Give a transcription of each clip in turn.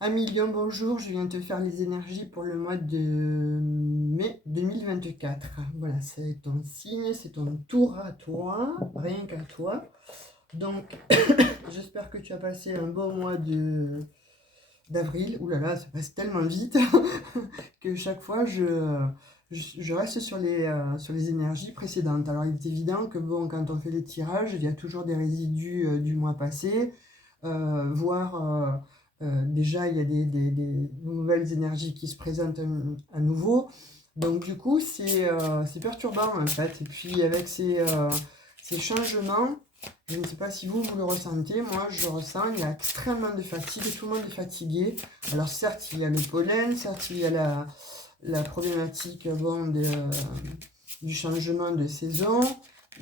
Amilion, bonjour, je viens te faire les énergies pour le mois de mai 2024. Voilà, c'est ton signe, c'est ton tour à toi, rien qu'à toi. Donc, j'espère que tu as passé un bon mois d'avril. Ouh là là, ça passe tellement vite que chaque fois je reste sur les énergies précédentes. Alors, il est évident que bon, quand on fait les tirages, il y a toujours des résidus du mois passé, voire déjà il y a des nouvelles énergies qui se présentent à nouveau. Donc, du coup, c'est perturbant en fait. Et puis, avec ces changements, je ne sais pas si vous le ressentez, moi je ressens, il y a extrêmement de fatigue, tout le monde est fatigué. Alors certes, il y a le pollen, certes, il y a la problématique du changement de saison,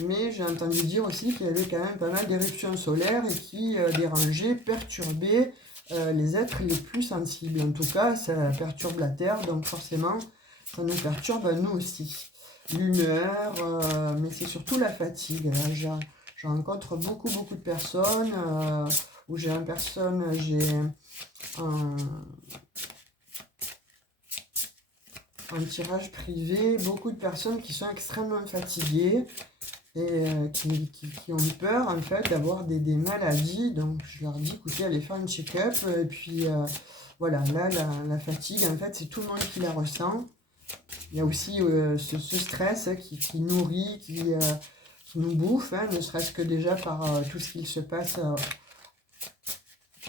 mais j'ai entendu dire aussi qu'il y avait quand même pas mal d'éruptions solaires et qui dérangeaient, perturbaient les êtres les plus sensibles. En tout cas, ça perturbe la Terre, donc forcément, ça nous perturbe à nous aussi. L'humeur, mais c'est surtout la fatigue. Là, je rencontre beaucoup de personnes où j'ai un, un tirage privé, beaucoup de personnes qui sont extrêmement fatiguées et qui ont peur en fait d'avoir des maladies. Donc je leur dis écoutez, allez faire un check-up et puis voilà, là la fatigue en fait c'est tout le monde qui la ressent. Il y a aussi ce stress qui nourrit, qui nous bouffe, hein, ne serait-ce que déjà par tout ce qu'il se passe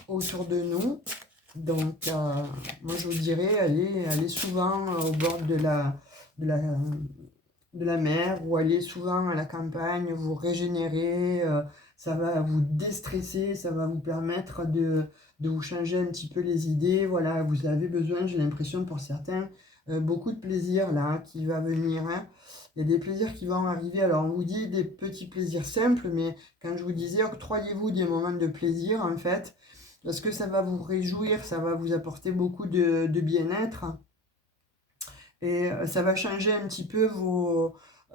autour de nous. Donc, moi, je vous dirais, allez souvent au bord de la, de la mer ou allez souvent à la campagne, vous régénérer. Ça va vous déstresser, ça va vous permettre de vous changer un petit peu les idées. Voilà, vous avez besoin, j'ai l'impression pour certains, beaucoup de plaisir là qui va venir. Hein. Il y a des plaisirs qui vont arriver. Alors, on vous dit des petits plaisirs simples, mais quand je vous disais, octroyez-vous des moments de plaisir, en fait, parce que ça va vous réjouir, ça va vous apporter beaucoup de bien-être et ça va changer un petit peu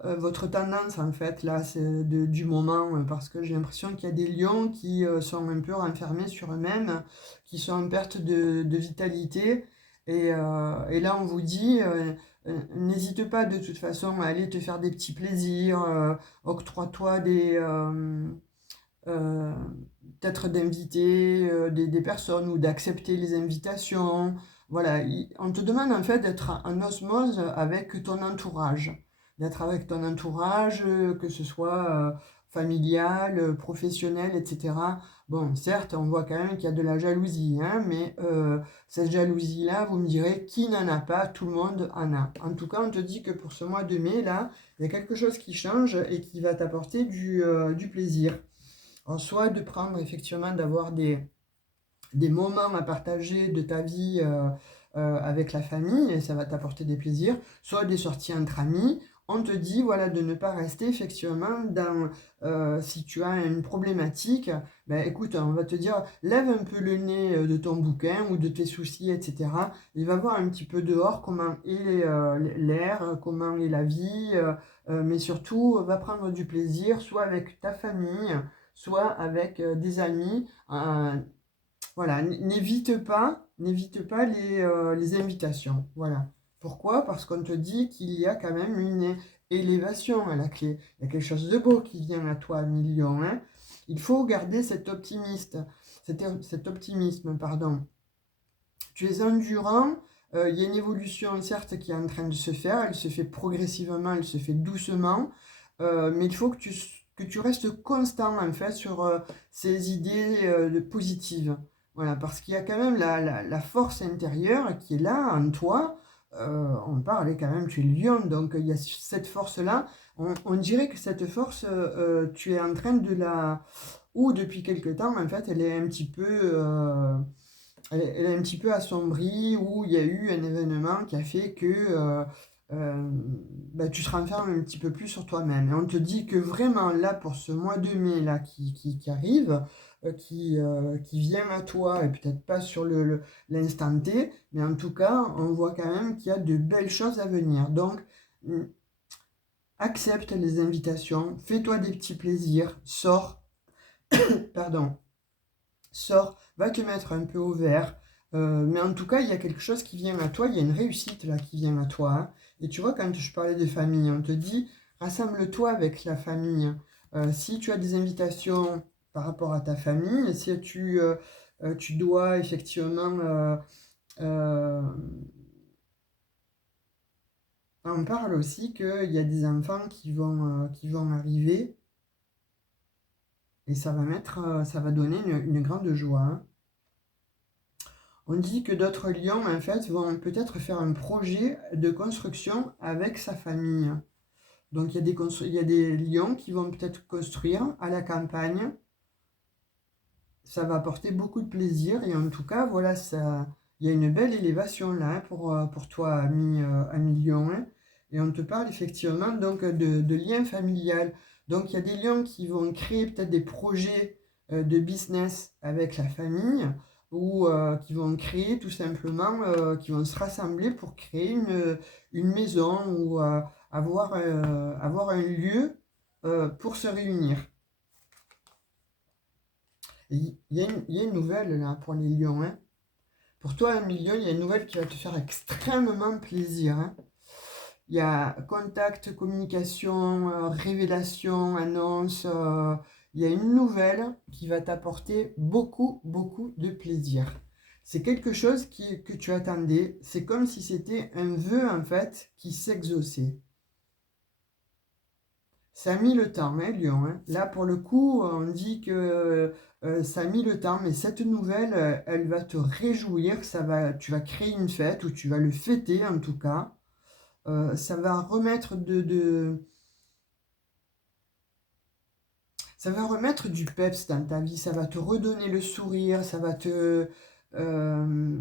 votre tendance en fait là du moment parce que j'ai l'impression qu'il y a des lions qui sont un peu renfermés sur eux-mêmes, qui sont en perte de vitalité et là on vous dit n'hésite pas de toute façon à aller te faire des petits plaisirs, octroie-toi euh, peut-être d'inviter des personnes ou d'accepter les invitations. Voilà, on te demande en fait d'être en osmose avec ton entourage, d'être avec ton entourage, que ce soit familial, professionnel, etc. Bon, certes, on voit quand même qu'il y a de la jalousie, hein, mais cette jalousie-là, vous me direz, qui n'en a pas? Tout le monde en a. En tout cas, on te dit que pour ce mois de mai, là, il y a quelque chose qui change et qui va t'apporter du plaisir. En soit de prendre effectivement, d'avoir des moments à partager de ta vie avec la famille, et ça va t'apporter des plaisirs, soit des sorties entre amis. On te dit voilà de ne pas rester effectivement dans si tu as une problématique, ben écoute, on va te dire lève un peu le nez de ton bouquin ou de tes soucis, etc. Il va voir un petit peu dehors comment est l'air, comment est la vie, mais surtout va prendre du plaisir, soit avec ta famille, soit avec des amis. Voilà, n'évite pas les invitations. Voilà. Pourquoi? Parce qu'on te dit qu'il y a quand même une élévation à la clé. Il y a quelque chose de beau qui vient à toi, million. Hein. Il faut garder cet optimisme, pardon. Tu es endurant, il y a une évolution certes qui est en train de se faire, elle se fait progressivement, elle se fait doucement, mais il faut que tu restes constant en fait sur ces idées positives. Voilà, parce qu'il y a quand même la force intérieure qui est là en toi. On parle quand même, tu es lion, donc il y a cette force-là. On dirait que cette force, tu es en train de la... Ou depuis quelque temps, en fait, elle est un petit peu... elle est un petit peu assombrie, où il y a eu un événement qui a fait que euh, bah, tu te renfermes un petit peu plus sur toi-même. Et on te dit que vraiment là, pour ce mois de mai là, qui arrive, qui vient à toi, et peut-être pas sur l'instant T, mais en tout cas, on voit quand même qu'il y a de belles choses à venir. Donc, mm, accepte les invitations, fais-toi des petits plaisirs, sors, pardon, sors, va te mettre un peu au vert, Mais en tout cas, il y a quelque chose qui vient à toi, il y a une réussite là qui vient à toi, hein. Et tu vois, quand je parlais des familles, on te dit, rassemble-toi avec la famille. Si tu as des invitations par rapport à ta famille, si tu dois effectivement... euh, on parle aussi qu'il y a des enfants qui vont arriver et ça va donner une grande joie, hein. On dit que d'autres lions, en fait, vont peut-être faire un projet de construction avec sa famille. Donc, il y a des lions qui vont peut-être construire à la campagne. Ça va apporter beaucoup de plaisir. Et en tout cas, voilà, il y a une belle élévation là, hein, pour toi, ami lion, hein. Et on te parle effectivement donc de lien familial. Donc, il y a des lions qui vont créer peut-être des projets de business avec la famille ou qui vont créer tout simplement, qui vont se rassembler pour créer une maison ou avoir un lieu pour se réunir. Il y a une nouvelle là pour les lions, hein. Pour toi, un million, il y a une nouvelle qui va te faire extrêmement plaisir, hein. Il y a contact, communication, révélation, annonce. Il y a une nouvelle qui va t'apporter beaucoup, beaucoup de plaisir. C'est quelque chose que tu attendais. C'est comme si c'était un vœu, en fait, qui s'exauçait. Ça a mis le temps, hein, Lyon, hein. Là, pour le coup, on dit que ça a mis le temps, mais cette nouvelle, elle va te réjouir. Tu vas créer une fête, ou tu vas le fêter, en tout cas. Ça va remettre ça va remettre du peps dans ta vie. Ça va te redonner le sourire. Euh,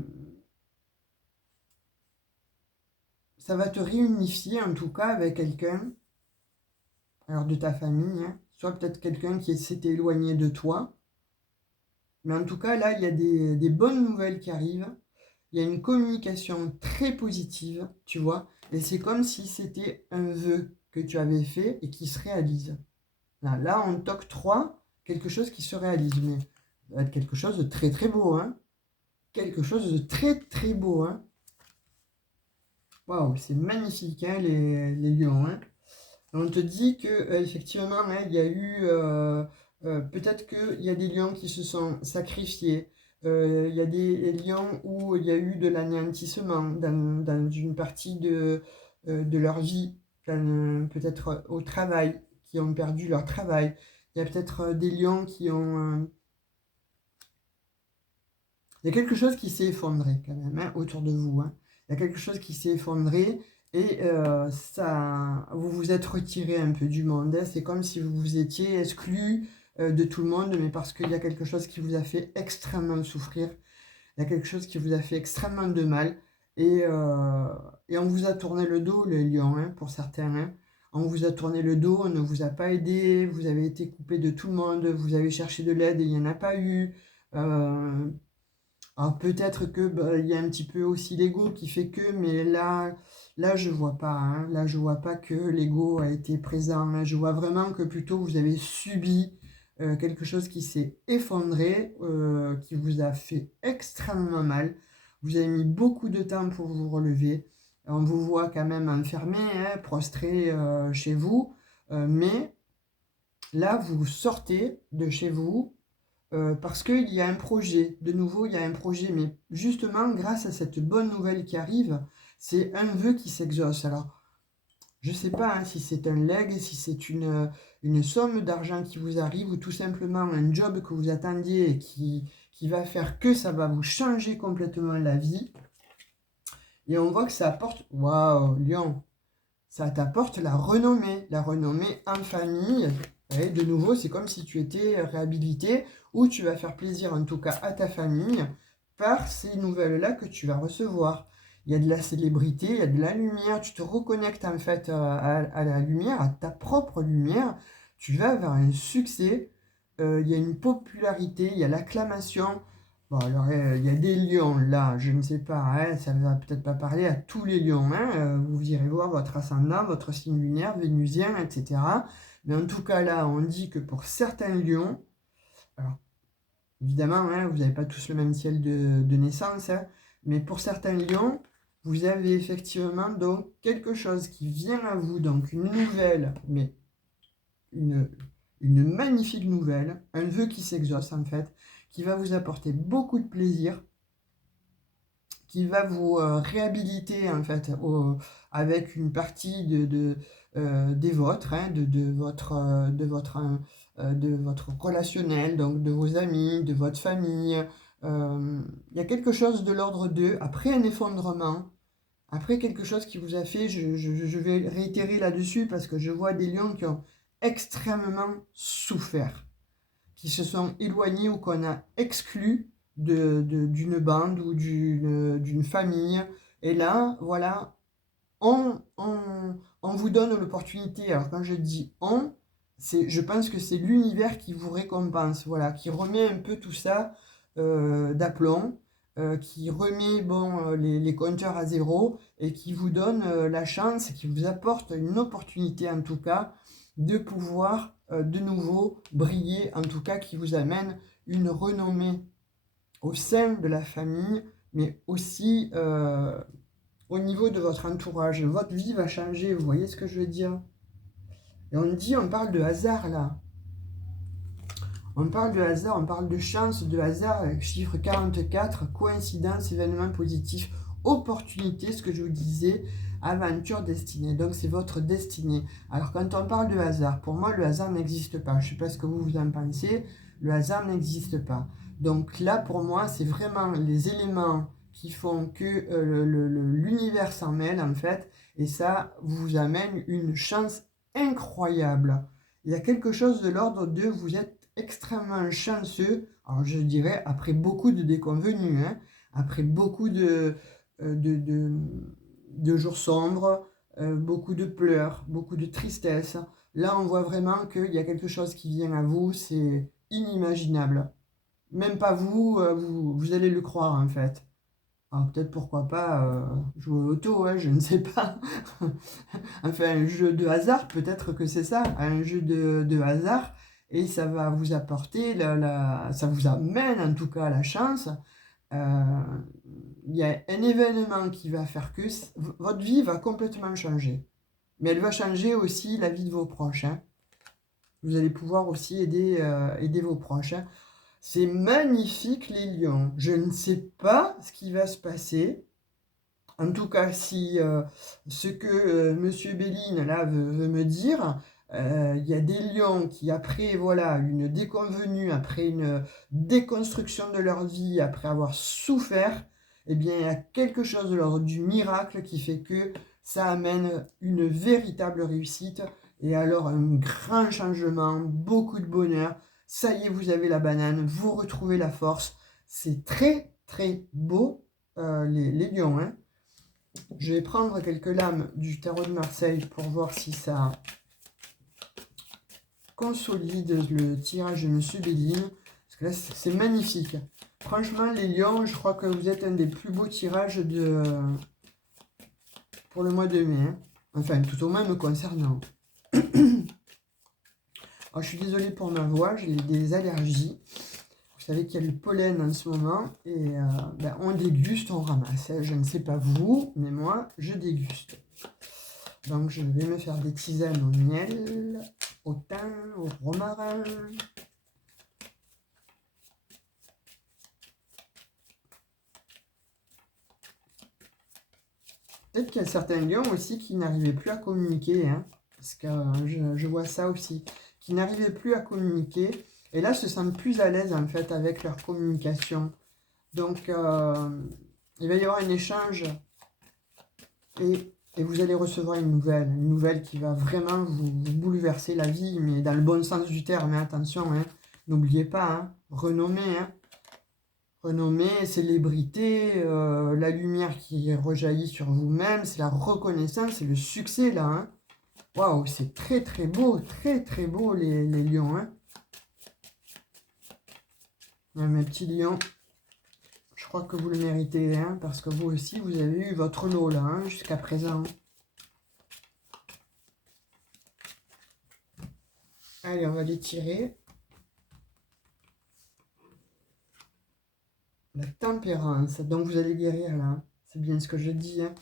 ça va te réunifier, en tout cas, avec quelqu'un, alors de ta famille, hein. Soit peut-être quelqu'un qui s'est éloigné de toi. Mais en tout cas, là, il y a des bonnes nouvelles qui arrivent. Il y a une communication très positive, tu vois. Et c'est comme si c'était un vœu que tu avais fait et qui se réalise. Là on t'octroie quelque chose qui se réalise. Mais ça va être quelque chose de très très beau, hein. Quelque chose de très très beau, hein. Waouh, c'est magnifique, hein, les lions, hein. On te dit que effectivement, hein, il y a eu peut-être qu'il y a des lions qui se sont sacrifiés. Il y a des lions où il y a eu de l'anéantissement dans une partie de leur vie, peut-être au travail, qui ont perdu leur travail. Il y a peut-être des lions qui ont... il y a quelque chose qui s'est effondré quand même, hein, autour de vous, hein. Il y a quelque chose qui s'est effondré et vous vous êtes retiré un peu du monde, hein. C'est comme si vous vous étiez exclu de tout le monde, mais parce qu'il y a quelque chose qui vous a fait extrêmement souffrir. Il y a quelque chose qui vous a fait extrêmement de mal. Et, euh, et on vous a tourné le dos, les lions, hein, pour certains, hein. On vous a tourné le dos, on ne vous a pas aidé, vous avez été coupé de tout le monde, vous avez cherché de l'aide et il n'y en a pas eu. Euh, alors peut-être que il y a un petit peu aussi l'ego qui fait que, mais là je vois pas, hein. Là je vois pas que l'ego a été présent, hein. Je vois vraiment que plutôt vous avez subi quelque chose qui s'est effondré, qui vous a fait extrêmement mal. Vous avez mis beaucoup de temps pour vous relever. On vous voit quand même enfermé, hein, prostré chez vous, mais là vous sortez de chez vous parce qu'il y a un projet, de nouveau il y a un projet, mais justement grâce à cette bonne nouvelle qui arrive, c'est un vœu qui s'exauce. Alors, je ne sais pas, hein, si c'est un leg, si c'est une somme d'argent qui vous arrive, ou tout simplement un job que vous attendiez et qui va faire que ça va vous changer complètement la vie. Et on voit que ça apporte, waouh, Lion, ça t'apporte la renommée en famille. Et de nouveau, c'est comme si tu étais réhabilité, ou tu vas faire plaisir en tout cas à ta famille par ces nouvelles-là que tu vas recevoir. Il y a de la célébrité, il y a de la lumière, tu te reconnectes en fait à la lumière, à ta propre lumière, tu vas vers un succès, il y a une popularité, il y a l'acclamation. Bon, alors, il y a des lions là, je ne sais pas, hein, ça ne va peut-être pas parler à tous les lions, hein, vous irez voir votre ascendant, votre signe lunaire, vénusien, etc. Mais en tout cas là, on dit que pour certains lions, alors Évidemment, hein, vous n'avez pas tous le même ciel de naissance, hein, mais pour certains lions, vous avez effectivement donc quelque chose qui vient à vous, donc une nouvelle, mais une, une magnifique nouvelle, un vœu qui s'exauce en fait, qui va vous apporter beaucoup de plaisir, qui va vous réhabiliter en fait avec une partie des vôtres, hein, de votre relationnel, donc de vos amis, de votre famille. Il y a quelque chose de l'ordre d'eux, après un effondrement, après quelque chose qui vous a fait, je vais réitérer là-dessus parce que je vois des lions qui ont extrêmement souffert, qui se sont éloignés ou qu'on a exclus d'une bande ou d'une famille. Et là, voilà, on vous donne l'opportunité. Alors quand je dis on, je pense que c'est l'univers qui vous récompense, voilà, qui remet un peu tout ça d'aplomb, qui remet bon, les compteurs à zéro et qui vous donne la chance, qui vous apporte une opportunité en tout cas de pouvoir de nouveau briller, en tout cas qui vous amène une renommée au sein de la famille, mais aussi au niveau de votre entourage. Votre vie va changer, vous voyez ce que je veux dire? Et on parle de hasard là. On parle de hasard, on parle de chance, de hasard, chiffre 44, coïncidence, événement positif, opportunité, ce que je vous disais, aventure, destinée. Donc c'est votre destinée. Alors quand on parle de hasard, pour moi le hasard n'existe pas. Je ne sais pas ce que vous en pensez, le hasard n'existe pas. Donc là pour moi c'est vraiment les éléments qui font que l'univers s'en mêle en fait, et ça vous amène une chance incroyable. Il y a quelque chose de l'ordre de vous êtes extrêmement chanceux, alors je dirais après beaucoup de déconvenus, hein, après beaucoup euh, de, de, de jours sombres, beaucoup de pleurs, beaucoup de tristesse. Là, on voit vraiment qu'il y a quelque chose qui vient à vous, c'est inimaginable. Même pas vous, vous allez le croire en fait. Alors peut-être pourquoi pas jouer au loto, hein, je ne sais pas. Enfin, un jeu de hasard, peut-être que c'est ça, un jeu de hasard, et ça va vous apporter, ça vous amène en tout cas la chance. Euh, Il y a un événement qui va faire que votre vie va complètement changer. Mais elle va changer aussi la vie de vos proches, hein. Vous allez pouvoir aussi aider vos proches, hein. C'est magnifique les lions. Je ne sais pas ce qui va se passer. En tout cas, si ce que Monsieur Béline là veut me dire, il y a des lions qui, après voilà, une déconvenue, après une déconstruction de leur vie, après avoir souffert, eh bien, il y a quelque chose de l'ordre du miracle qui fait que ça amène une véritable réussite et alors un grand changement, beaucoup de bonheur. Ça y est, vous avez la banane, vous retrouvez la force. C'est très, très beau, les lions, hein. Je vais prendre quelques lames du tarot de Marseille pour voir si ça consolide le tirage de Monsieur Béline. Parce que là, c'est magnifique. Franchement, les lions, je crois que vous êtes un des plus beaux tirages pour le mois de mai, hein. Enfin, tout au moins me concernant. Alors, je suis désolée pour ma voix, j'ai des allergies. Vous savez qu'il y a le pollen en ce moment et on déguste, on ramasse. Je ne sais pas vous, mais moi, je déguste. Donc, je vais me faire des tisanes au miel, au thym, au romarin. Peut-être qu'il y a certains lions aussi qui n'arrivaient plus à communiquer, hein, parce que je vois ça aussi, qui n'arrivaient plus à communiquer. Et là, se sentent plus à l'aise, en fait, avec leur communication. Donc, il va y avoir un échange et vous allez recevoir une nouvelle qui va vraiment vous bouleverser la vie, mais dans le bon sens du terme, hein, attention, hein, n'oubliez pas, hein, renommée, hein, renommée, célébrité, la lumière qui rejaillit sur vous-même, c'est la reconnaissance, c'est le succès là, hein. Waouh, c'est très très beau les lions, hein. Mes petits lions, je crois que vous le méritez, hein, parce que vous aussi, vous avez eu votre lot là, hein, jusqu'à présent. Allez, on va les tirer. La tempérance. Donc vous allez guérir là. C'est bien ce que je dis. Hein.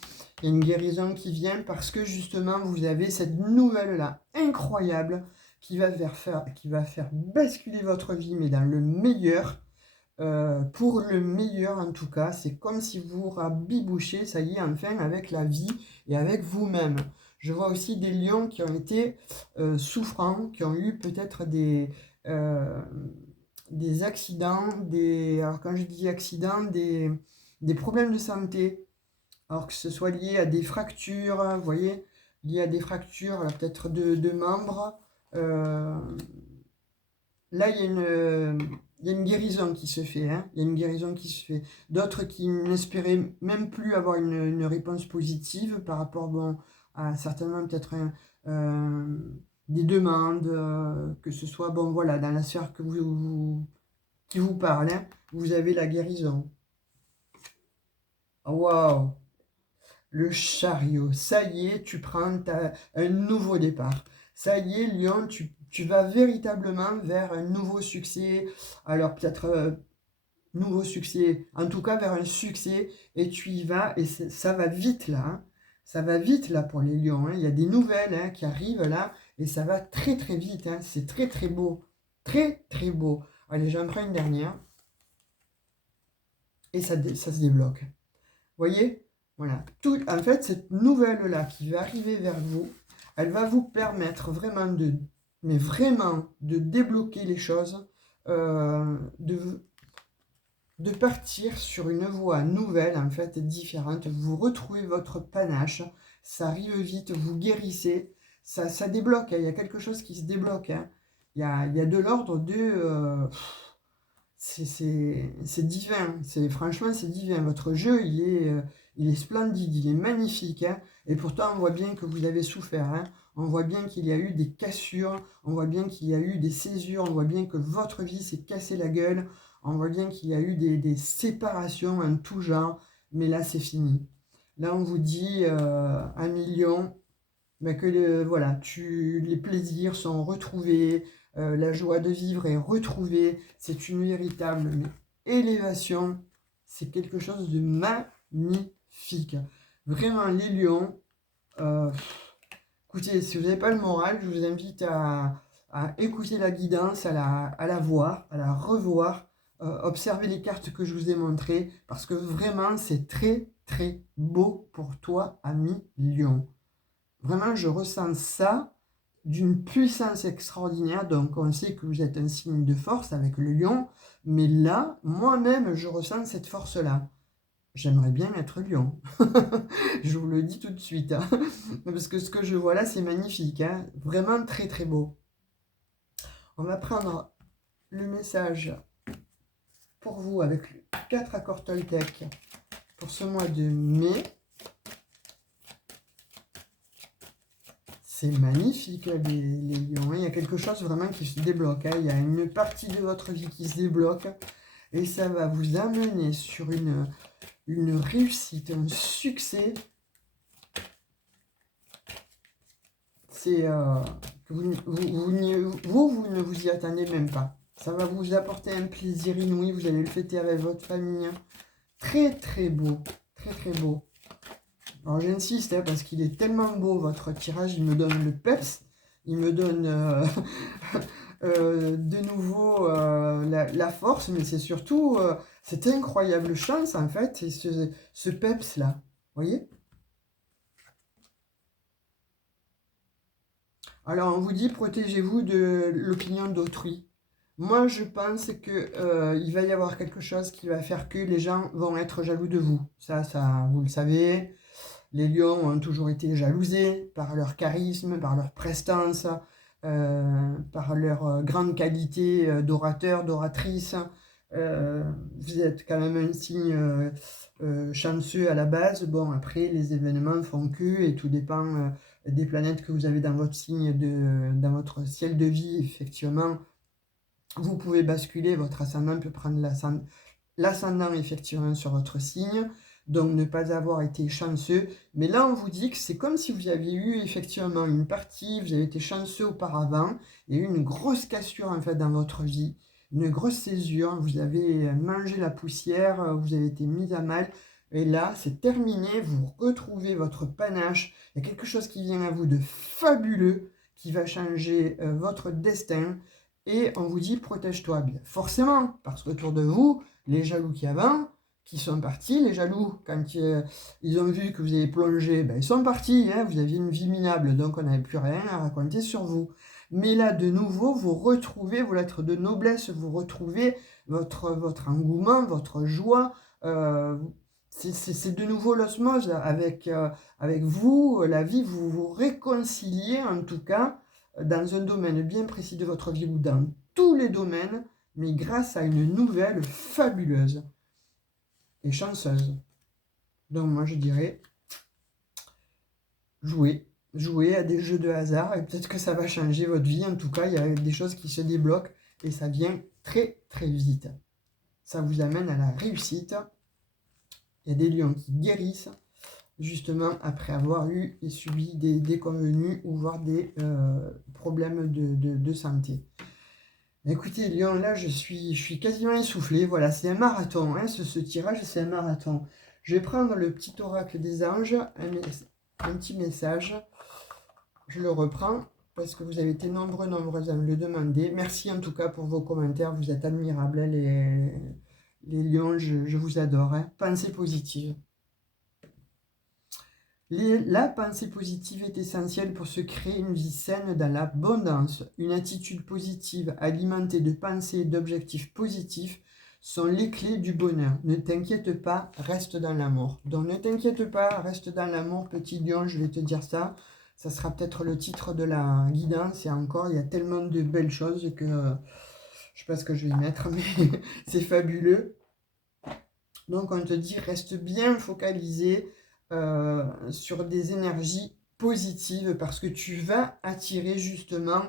Il y a une guérison qui vient parce que justement vous avez cette nouvelle-là incroyable qui va faire basculer votre vie, mais dans le meilleur. Pour le meilleur en tout cas, c'est comme si vous rabibouchez, ça y est, enfin, avec la vie et avec vous-même. Je vois aussi des lions qui ont été souffrants, qui ont eu peut-être des accidents, alors quand je dis accidents, des problèmes de santé, alors que ce soit lié à des fractures, vous voyez, lié à des fractures peut-être de membres. euh, Là, il y a une guérison qui se fait. Hein. Il y a une guérison qui se fait. D'autres qui n'espéraient même plus avoir une réponse positive par rapport bon, à certainement peut-être des demandes, que ce soit bon, voilà, dans la sphère qui vous parle. Hein. Vous avez la guérison. Waouh! Le chariot, ça y est, tu prends un nouveau départ. Ça y est, Lion, tu vas véritablement vers un nouveau succès. Alors peut-être nouveau succès, en tout cas vers un succès, et tu y vas, et ça va vite là. Hein. Ça va vite là pour les lions. Hein. Il y a des nouvelles hein, qui arrivent là, et ça va très très vite. Hein. C'est très très beau. Très très beau. Allez, j'en prends une dernière. Et ça se débloque. Voyez? Voilà. En fait, cette nouvelle-là qui va arriver vers vous, elle va vous permettre vraiment de débloquer les choses, de partir sur une voie nouvelle, en fait, différente. Vous retrouvez votre panache, ça arrive vite, vous guérissez, ça débloque, hein. Il y a quelque chose qui se débloque. Hein. Il y a de l'ordre de... c'est divin, franchement c'est divin, votre jeu il est splendide, il est magnifique, hein. Et pourtant on voit bien que vous avez souffert, hein. On voit bien qu'il y a eu des cassures, on voit bien qu'il y a eu des césures, on voit bien que votre vie s'est cassée la gueule, on voit bien qu'il y a eu des séparations en tout genre, mais là c'est fini. Là on vous dit 1 million, ben voilà, les plaisirs sont retrouvés, la joie de vivre est retrouvée, c'est une véritable élévation, c'est quelque chose de magnifique. Vraiment, les lions, euh, écoutez, si vous n'avez pas le moral, je vous invite à écouter la guidance, à la voir, à la revoir, observer les cartes que je vous ai montrées, parce que vraiment, c'est très, très beau pour toi, ami lion. Vraiment, je ressens ça d'une puissance extraordinaire. Donc, on sait que vous êtes un signe de force avec le lion. Mais là, moi-même, je ressens cette force-là. J'aimerais bien être lion. Je vous le dis tout de suite. Hein. Parce que ce que je vois là, c'est magnifique. Hein. Vraiment très, très beau. On va prendre le message pour vous avec 4 accords Toltec pour ce mois de mai. C'est magnifique, les lions. Il y a quelque chose vraiment qui se débloque. Hein. Il y a une partie de votre vie qui se débloque. Et ça va vous amener sur une réussite, un succès. C'est que vous ne vous y attendez même pas. Ça va vous apporter un plaisir inouï. Vous allez le fêter avec votre famille. Très, très beau. Très, très beau. Alors j'insiste hein, parce qu'il est tellement beau votre tirage, il me donne le peps, il me donne de nouveau la force, mais c'est surtout cette incroyable chance en fait, et ce peps là, voyez. Alors on vous dit protégez-vous de l'opinion d'autrui. Moi je pense que il va y avoir quelque chose qui va faire que les gens vont être jaloux de vous. Ça vous le savez. Les lions ont toujours été jalousés par leur charisme, par leur prestance, par leur grande qualité d'orateur, d'oratrice. Vous êtes quand même un signe chanceux à la base. Bon, après, les événements font que, et tout dépend des planètes que vous avez dans votre signe, dans votre ciel de vie. Effectivement, vous pouvez basculer, votre ascendant peut prendre l'ascendant effectivement sur votre signe. Donc ne pas avoir été chanceux. Mais là, on vous dit que c'est comme si vous aviez eu effectivement une partie, vous avez été chanceux auparavant, il y a eu une grosse cassure en fait dans votre vie. une grosse césure, vous avez mangé la poussière, vous avez été mis à mal. Et là, c'est terminé, vous retrouvez votre panache. Il y a quelque chose qui vient à vous de fabuleux, qui va changer votre destin. Et on vous dit, protège-toi bien. Forcément, parce qu'autour de vous, les jaloux qui avant, qui sont partis, les jaloux, quand ils ont vu que vous avez plongé, ben, ils sont partis, hein, vous aviez une vie minable, donc on n'avait plus rien à raconter sur vous. Mais là, de nouveau, vous retrouvez vos lettres de noblesse, vous retrouvez votre engouement, votre joie. C'est de nouveau l'osmose avec vous, la vie, vous vous réconciliez en tout cas dans un domaine bien précis de votre vie ou dans tous les domaines, mais grâce à une nouvelle fabuleuse et chanceuse. Donc moi je dirais, jouez à des jeux de hasard et peut-être que ça va changer votre vie. En tout cas, il y a des choses qui se débloquent et ça vient très très vite. Ça vous amène à la réussite. Il y a des lions qui guérissent justement après avoir eu et subi des déconvenues ou voire des problèmes de santé. Écoutez, Lyon, là, je suis quasiment essoufflé. Voilà, c'est un marathon. Hein, ce tirage, c'est un marathon. Je vais prendre le petit oracle des anges, un petit message. Je le reprends parce que vous avez été nombreux à me le demander. Merci en tout cas pour vos commentaires. Vous êtes admirables, hein, les lions. Je vous adore. Hein. Pensée positive. La pensée positive est essentielle pour se créer une vie saine dans l'abondance. Une attitude positive alimentée de pensées et d'objectifs positifs sont les clés du bonheur. Ne t'inquiète pas, reste dans l'amour. Donc ne t'inquiète pas, reste dans l'amour, petit lion, je vais te dire ça. Ça sera peut-être le titre de la guidance. Et encore, il y a tellement de belles choses que je ne sais pas ce que je vais y mettre, mais c'est fabuleux. Donc on te dit, reste bien focalisé sur des énergies positives parce que tu vas attirer justement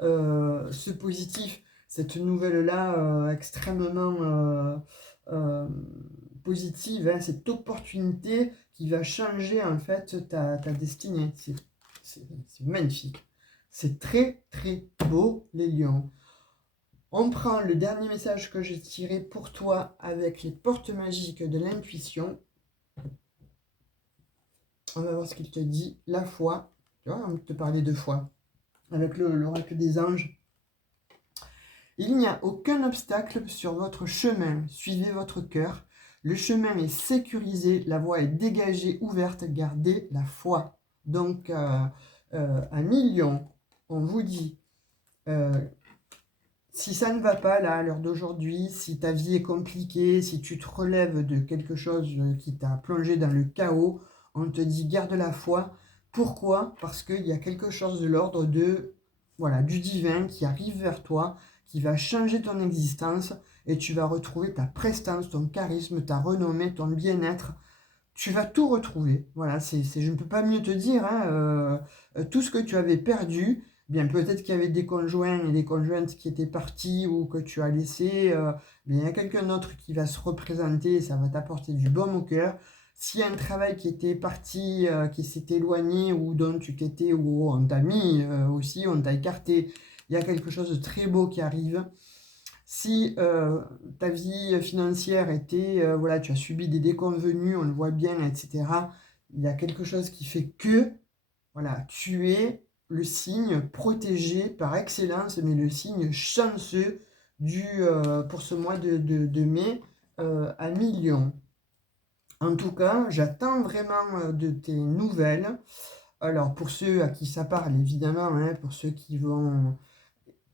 ce positif, cette nouvelle-là extrêmement positive, hein, cette opportunité qui va changer en fait ta destinée. C'est magnifique. C'est très très beau les lions. On prend le dernier message que j'ai tiré pour toi avec les portes magiques de l'intuition. On va voir ce qu'il te dit. La foi. Tu vois, on te parlait de foi. Avec l'oracle des anges. Il n'y a aucun obstacle sur votre chemin. Suivez votre cœur. Le chemin est sécurisé. La voie est dégagée, ouverte. Gardez la foi. Donc, à million, on vous dit... si ça ne va pas là à l'heure d'aujourd'hui, si ta vie est compliquée, si tu te relèves de quelque chose qui t'a plongé dans le chaos, on te dit garde la foi. Pourquoi? Parce qu'il y a quelque chose de l'ordre de voilà, du divin qui arrive vers toi, qui va changer ton existence et tu vas retrouver ta prestance, ton charisme, ta renommée, ton bien-être. Tu vas tout retrouver. Voilà, je ne peux pas mieux te dire. Hein, tout ce que tu avais perdu, bien peut-être qu'il y avait des conjoints et des conjointes qui étaient partis ou que tu as laissé. Mais il y a quelqu'un d'autre qui va se représenter et ça va t'apporter du baume au cœur. S'il y a un travail qui était parti, qui s'est éloigné ou dont tu t'étais, ou on t'a mis aussi, on t'a écarté, il y a quelque chose de très beau qui arrive. Si ta vie financière était, voilà, tu as subi des déconvenues, on le voit bien, etc., il y a quelque chose qui fait que, voilà, tu es le signe protégé par excellence, mais le signe chanceux pour ce mois de mai à millions. En tout cas, j'attends vraiment de tes nouvelles. Alors, pour ceux à qui ça parle, évidemment, hein, pour ceux qui vont...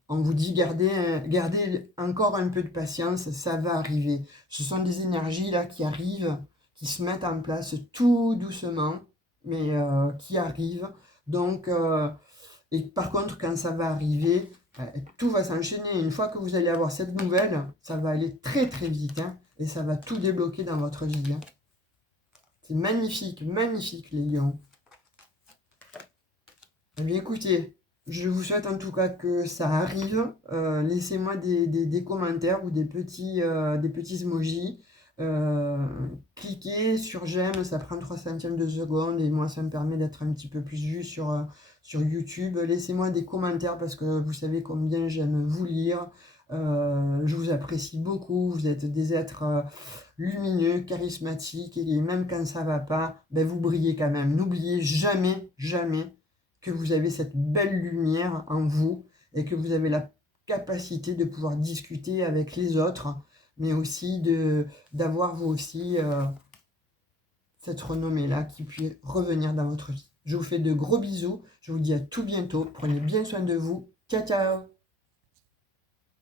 On vous dit gardez encore un peu de patience, ça va arriver. Ce sont des énergies là qui arrivent, qui se mettent en place tout doucement, mais qui arrivent. Donc, et par contre, quand ça va arriver, tout va s'enchaîner. Une fois que vous allez avoir cette nouvelle, ça va aller très très vite, hein, et ça va tout débloquer dans votre vie. Hein. C'est magnifique, magnifique les lions. Eh bien écoutez, je vous souhaite en tout cas que ça arrive. Laissez-moi des commentaires ou des petits emojis. Cliquez sur j'aime, ça prend 3 centièmes de seconde et moi ça me permet d'être un petit peu plus vu sur YouTube. Laissez-moi des commentaires parce que vous savez combien j'aime vous lire. Je vous apprécie beaucoup, vous êtes des êtres lumineux, charismatiques, et même quand ça va pas, ben vous brillez quand même. N'oubliez jamais, jamais que vous avez cette belle lumière en vous et que vous avez la capacité de pouvoir discuter avec les autres, mais aussi d'avoir vous aussi cette renommée-là qui puisse revenir dans votre vie. Je vous fais de gros bisous, je vous dis à tout bientôt, prenez bien soin de vous, ciao ciao!